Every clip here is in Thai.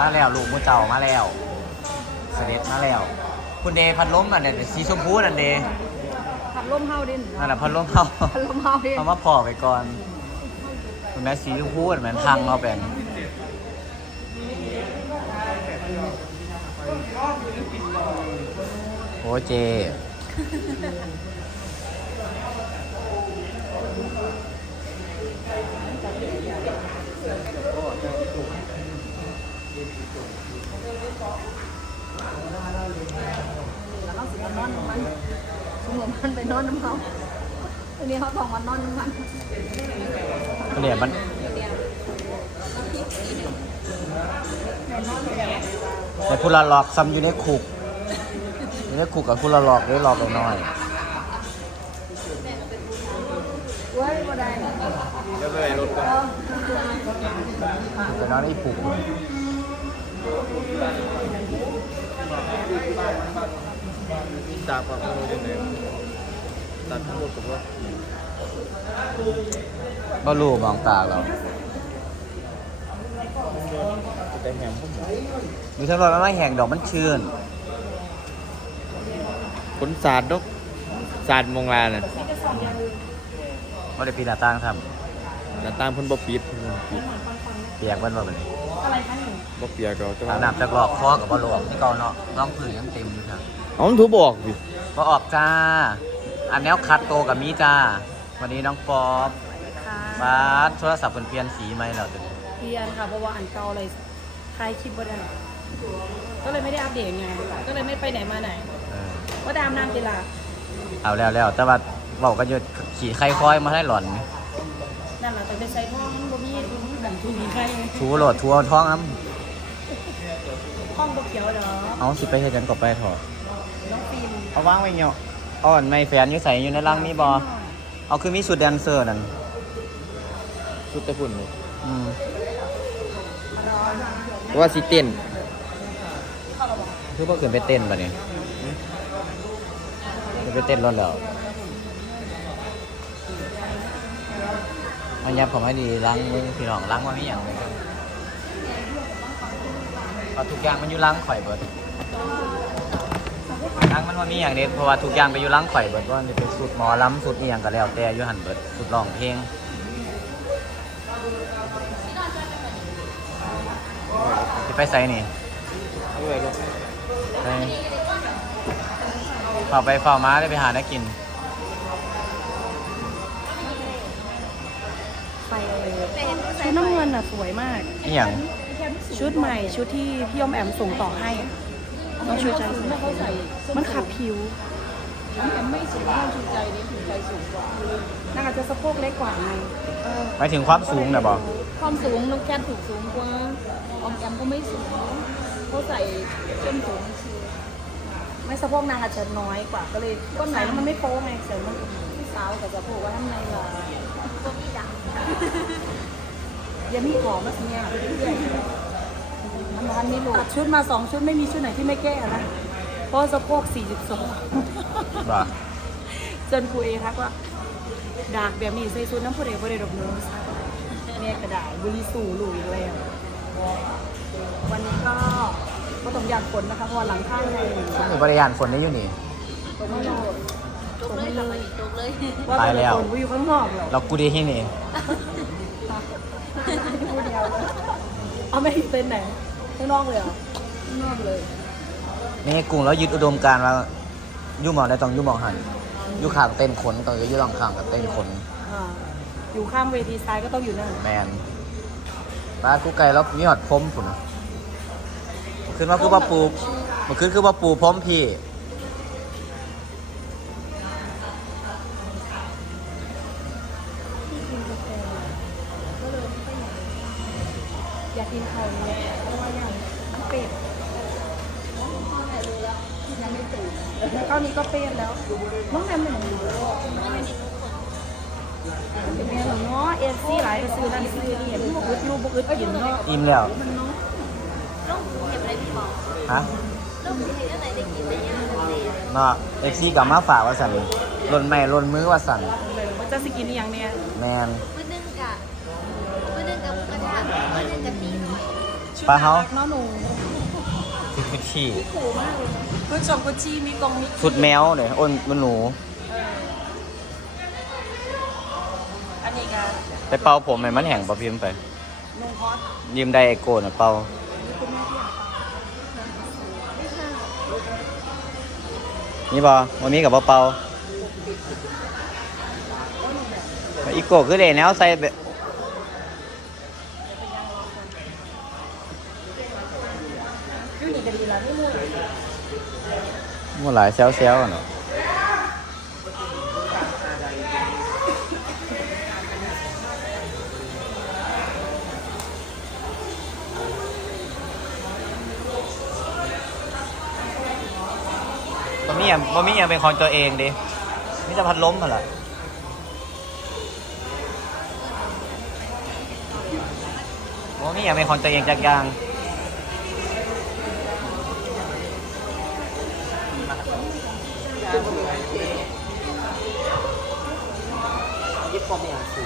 มาแล้วลูกมูเจ้ามาแล้ว เสด็จมาแล้ว คุณเดพัดลมอันเนี้สีชมพูนั่นเดผัดลมเฮาดินนั่นแหละพัดลมเขาผัดลมเฮาดินเอามาพอไปก่อนคุณแม่สีชมพูเหมือนทางเราเป็นโอ้เจ แล้วเราสิมานอนน้ำมันส มันไปนอนน้ำเขาทีนี้เขาต้องมานอนน้ำมันเนี่ยมันแต่พูละหลอกซ้ำอยู่ในคุกอยู่ในคุกกับพูละหลอกด้วยหลอกน้อยเว้ยบ่ได้เดี๋ยวไปรถก่อนๆแต่นอนในคุกตากปากมือยังไง ตัดทั้งหมดกับว่าบ่รู้มองตาเราจะได้แหมผมดูทั้งรอยมันไม่แห้งดอกมันชื้นขนสาดดกสาดมองลาน่ะว่าได้ปีหน้าต่างทหน้าตามเพิ่นบ่ปิดเพิ่นบ่ปิดำเปียกมันบ่เป็นอะไรคะหนูบ่เปียกดอกแต่อาว่าบน้ำจากหลอกคอกับบ่หลอกนี่ก็เนาะร่องผืนยังเต็มอยู่ครับเอามันถูบอกสิบ่ออกจ้า อันแนวคัดโตกับมีจ้า วันนี้น้องป๊อปค่ะบาสโทรศัพท์เพิ่นเปลี่ยนสีไหมแล้วเดี๋ยวนี้เรียนค่ะเพราะว่าอันเก่าเลยถ่ายคลิปบ่ได้ก็เลยไม่ได้อัปเดตไงก็เลยไม่ไปไหนมาไหนเออว่าดามนางกีฬาเอาแล้วแล้วแต่ว่าเว้ากันอยู่ขี่ไข้คอยมาให้หล่อนนั่นแหละแต่เป็นไซท่องมันบ่มีแบบทุมีใครทูโหลดทัวท้องน้ห้องบ่เขียวเหรอำเอาสิไปเฮ็ดหยังก็ไปเถอะน้องฟิล์มเอาวางไว้เนาะ อ่อนไม่แฟนอยู่ใส่อยู่ในรังมีบ่เอาคือมีชุดแดนเซอร์นั่นชุดตะพุ่นนี่อืมว่าสิเต้นคือบ่ขึ้นไปเต้นบัดนี้ขึ้นไปเต้นรถแล้วอันยับผมให้ดีล้างมือพี่น้องล้างว่ามีอย่างเลยเอาทุกอย่างมันอยู่ล้างข่อยเบิด ล้งมันว่ามีอย่างเด็ดเพราะว่าทุกอย่างไปอยู่ล้างข่อยเบิดว่ามันจะเป็นสูตรหมอล้ำสูตรอียงก็แล้วแต่อยู่หันเบิดสูตรร้องเพลงจะไปใส่นี่เอาไว้รถไปฝ่าไปฝ่ามาได้ไปหาได้กิน ไปชุดน้ำเงินอะสวยมากอย่างชุดใหม่ชุดที่พี่ยอมแอมส่งต่อให้ น้องชุดใจใส่มันขับผิวแอมไม่สูงเท่าชุดใจนี่ชุดใจสูงกว่านางอาจจะสะโพกเล็กกว่าไงหมายถึงความสูงนะบอกความสูงน้องแก้มถูกสูงกว่าออมแอมก็ไม่สูงเขาใส่ส้นสูงไม่สะโพกนางอาจจะน้อยกว่าก็เลยก็ใส่แล้วมันไม่โป๊ไงใส่มันพี่สาวกับสะโพกว่าทำไงล่ะก็มีดังยังมีของมาสิเนี่ยเรื่อยๆ มันวันนี้ลูกตัดชุดมาสองชุดไม่มีชุดไหนที่ไม่แก้นะ เพราะสะโพก42บ่จนครูเอทักว่าดากแบบนี้ใส่ชุดน้ำผู้ใดผู้ใดดอกน้ำซักแม่กระดาษบุรีสู่ลูกอีกแล้ววันนี้ก็ก็ต้องอยากฝนนะคะเพราะว่าหลังข้างในมีบริยานฝนได้อยู่นี่ตกไม่โลดตกไม่เลยตกเลยตายแล้วฝนอยู่ข้างนอกเหรอเรากูดีที่นี่พูดเดียวเลยเอาไม่เป็นไหน ข้างนอกเลยเหรอข้างนอกเลยนี่กรุงแล้วยึดอุดมการณ์ว่าอยู่หมองได้ต้องอยู่หมองหันอยู่ข้างเต้นขนต้องอยู่หลังข้างกับเต้นขนอ่าอยู่ข้างเวทีซ้ายก็ต้องอยู่นั่นแมนบ้านกูไก่แล้วมีหอดพรมผุนขึ้นมาคือว่าปูมันขึ้นคือว่าปูพรมพี่ที่กินกาแฟก็เลยไม่ค่อยอยากอยากกินเขาเนี่ยเพราะว่าอย่างน้ำ เป็ดยังไม่ตื่นแล้วก็นี้ก็เป็ดแล้วน้องแอมเป็นอย่างนี้เป็นแม่หนูเนาะเอฟซีหลายไปซื้อนั่นซื้อนี่เห็นพวกอึดยูพวกอึดกินเนาะอิ่มแล้วมันเนาะฮะเนาะเอฟซีกลับมาฝากว่าสันหล่นไม่หล่นมือว่าสันว่าจะสกินอหย่างเนี่ยแมนมือหนึ่งกะมือหนึ่งกับหมูกระทะมือหนึ่งกับตีหน่อยชุด ปลาน่าเฮารักเนาะหนูชุดกุชชี่ขู่มากเลยชุดชมกุชชี่มีกรงมิกชุดแมวเนี่ยอ้นมันหนู เอออันนี้ก็ไปเป่าผมให้มันแห้งปะพิมพ์ไปนงคอสยืมได้ไอโกนอะเป่านี่คุณแม่ที่อยากฟังนี่บอวันนี้กับเป่าอีโกคือเดแนวใส่แบบ ล้วนี่มูมันหลายเซลเซลเนาะบ่มีอย่างบ่มีอย่างเป็นของตัวเองดิมิจะพัดล้มเหรอบ่มีอย่างเป็นของตัวเองจากยาง เอากสู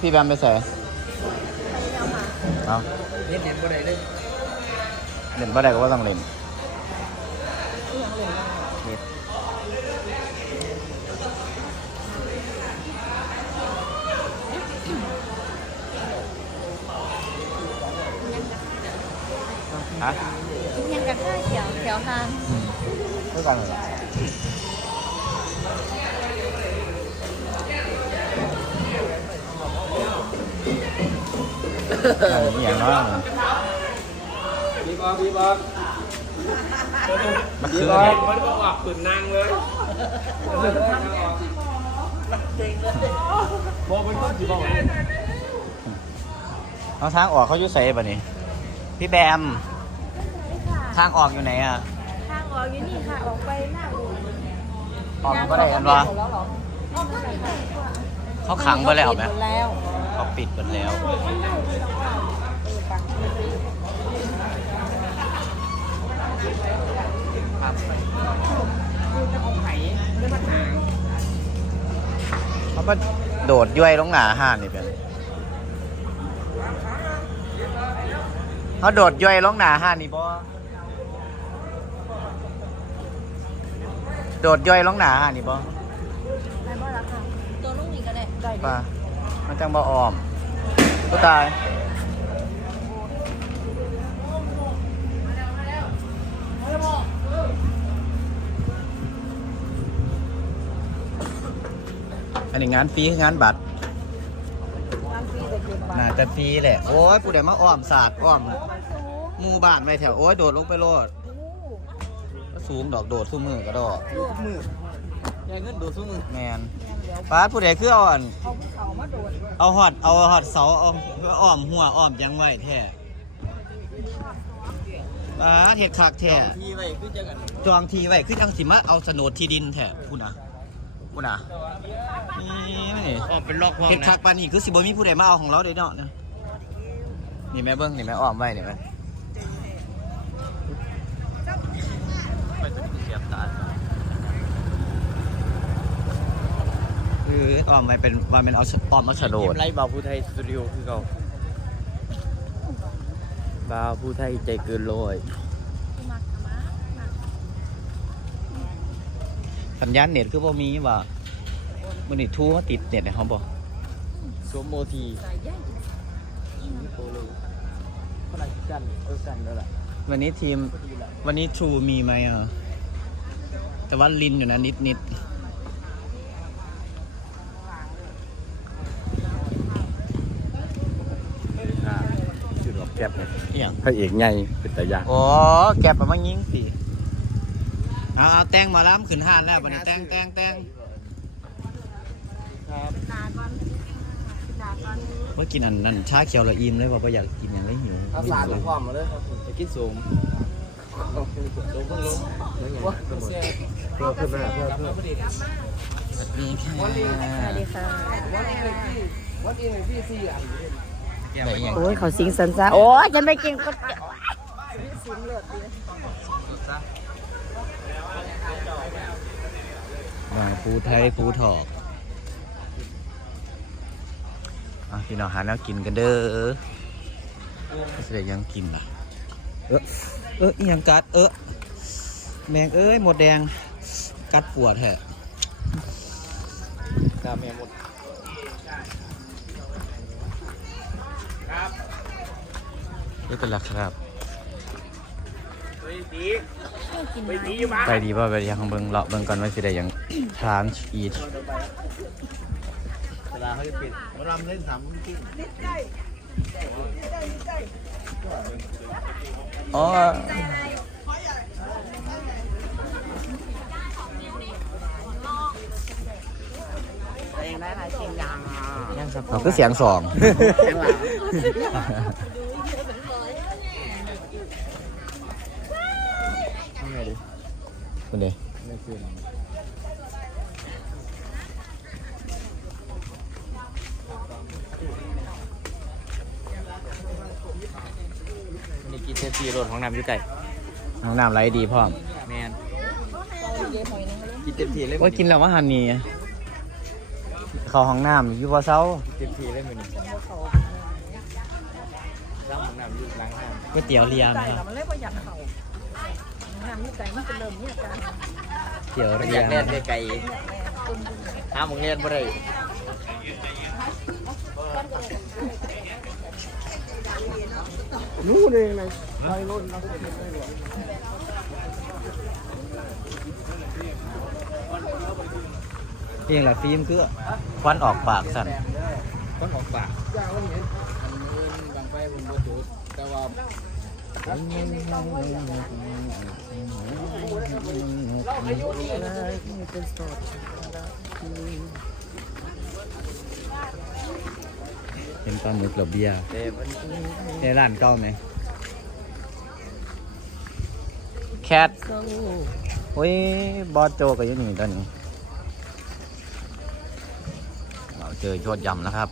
พี่แบมไปใส่เอาเล่นเล่นบ่ได้เลยเล่นบ่ได้ก็ว่าต้องเล่นฮะยังกับข้าวเขียวเขียวทานเท่ากันเลย อย่างน้อยพี่บอกพี่บอกมันพี่คือบอกมันบอกออกปืนนางเลยบอกเป็นคนสิบอกเอาทางออกเขาอยู่ใส่บ่นี่พี่แบม ทางออกอยู่ไหนอะ ทางออกอยู่นี่ค่ะ ออกไปหน้าอู่ออกก็ได้กันวะหมดแล้วเหรอออกไม่ได้ค่ะเขาขังไปแล้วไหมปิดหมดแล้ว เขาปิดหมดแล้วมันได้ดีแล้วค่ะเออปังเขาก็โดดย่อยลงหนาห้านนี่เป็นเขาโดดย่อยลงหนาห้านนี่บ่โดดย่อยลงหนาห้านนี่บ่ได้บ่ละค่ะตัวลูกนี่ก็ได้ได้ดิป่ะ มันจังบ่ออมก็ตายอันนี้งานฟรีคืองานบัตรวางฟรีแต่เก็บบัตรน่าจะฟรีแหละ โอ้ยผู้ใดมาอ้อมศาสตร์อ้อมโอ้มันสูงหมู่บ้านไว้แถว โอ้ยโดดลงไปโลดโอ้ก็สูงดอกโดดสู้มือก็ดอกลูกมือแกเงินดูสู้มือแมนแม่นเดี๋ยว ป้าดผู้ใดคือเอาอันเอาภูเขามาโดดเอาหอดเอาหอดเสาเอาเพื่ออ้อมหัวอ้อมยังไว้แท้ป้าดเห็ดคักแท้ทีไว้คือจังกันจองทีไว้คือจังสิมาเอาโฉนดที่ดินแท้พูดนะพูดนะนี่ไม่นี่ออกเป็นล็อกห้องเห็ดนะคักปานนี่คือสิบ่มีผู้ใดมาเอาของเราเด้เนาะนะนี่แม่เบิ้งนี่แม่อ้อมไว้นี่แม่เสียบตา คืออ้อมไว้เป็นว่าเป็นเอาอ้อมเอาโฉนทีดมไล่บ่าวผู้ไทยสตูดิโอคือเขาบ่าวผู้ไทยใจเกินร้อยที่มักเอามามาสัญญาณเน็ตคือบ่มีว่ามันนี่ทูเขาติดเน็ตในเขาบอกสวมโมทีใส่ย่างโปโลขนาดกันเออกันแล้วล่ะวันนี้ทีมดีละวันนี้ทูมีไหมอะแต่ว่าลินอยู่นะนิดนิดจุดหลอกแก๊บ เนี่ยๆอหย่างพระเอกใหญ่เป็นตายาอ๋อแก็บมามายิงสิเอาเอาแตงมาล้ำขึ้นห้านแล้ววันนี้แตงแตงแตงครับนาก่อนนาก่อนว่ากินอันนั้นชาเขียวเราอิ่มเลยว่าบ่อยากกินอย่างไรหิวเอาสารพร้อมมาเลยครับผมจะกินสูงลงเพิ่งลงแล้วไงเพิ่มเพิ่มขึ้นมาเพิ่มขึ้นสวัสดีค่ะสวัสดีค่ะ ได้ยังโอ้ยเขาสิงสันซ่าโอ้ยฉันไม่กินก็มาภูไทยภูถอกอะพี่น้องหาแนวกินกันเด้อเสียยังกินล่ะ เออเอออิหยังกัด เออแมงเอ้ยหมดแดง กัดปวดแฮะตามแม่หมด นี่เป็นราครับไปดีกินไปไหมดีอยู่มาไปดีป่ะไปยังเบิ่งเลาะเบิ่งก่อนว่าสิได้หยังทานอีทเวลาเขาจะปิดเขารำเล่นสามกิ้งอ๋อเองได้ค่ะกินยังยังครับก็เสียงสอง ข้างหลังทำไงดิ คุณเดไม่ขึ้นนี่กินเซฟีโรดของน้ำอยู่ไก่ห้องน้ำไรดีพ่อมแมนกินเต็มที่เลยว่ากินแล้วว่าหันนี่เข้าห้องน้ำอยู่บ่เซาเต็มที่เลยมือนี้ร่างของน้ำอยู่ล้างน้ก๋วยเตี๋ยวเรียมไก่คแล้รัวบมันเลยประ หยัดเขาน้ำนี่ไก่มันจะเริ่มมีอาการเตี๋ยวเรีอยยากเล่นไก่ห้ามมึงเล่นบ่ได้นู่นเองเลยไปนู่นเราเพียงละฟิล์มคือควันออกปากสั่นต้องออกปากย่างวันอันนี้บางไฟผมบ่จุดแต่ว่า เป็นปลาหมึกหรือเบียร์เนนี้ในร้านเก่าไหมแคทโอ้ย บอสโจก็อยู่นี่ตอนนี้ เราเจอโชดยำแล้วครับ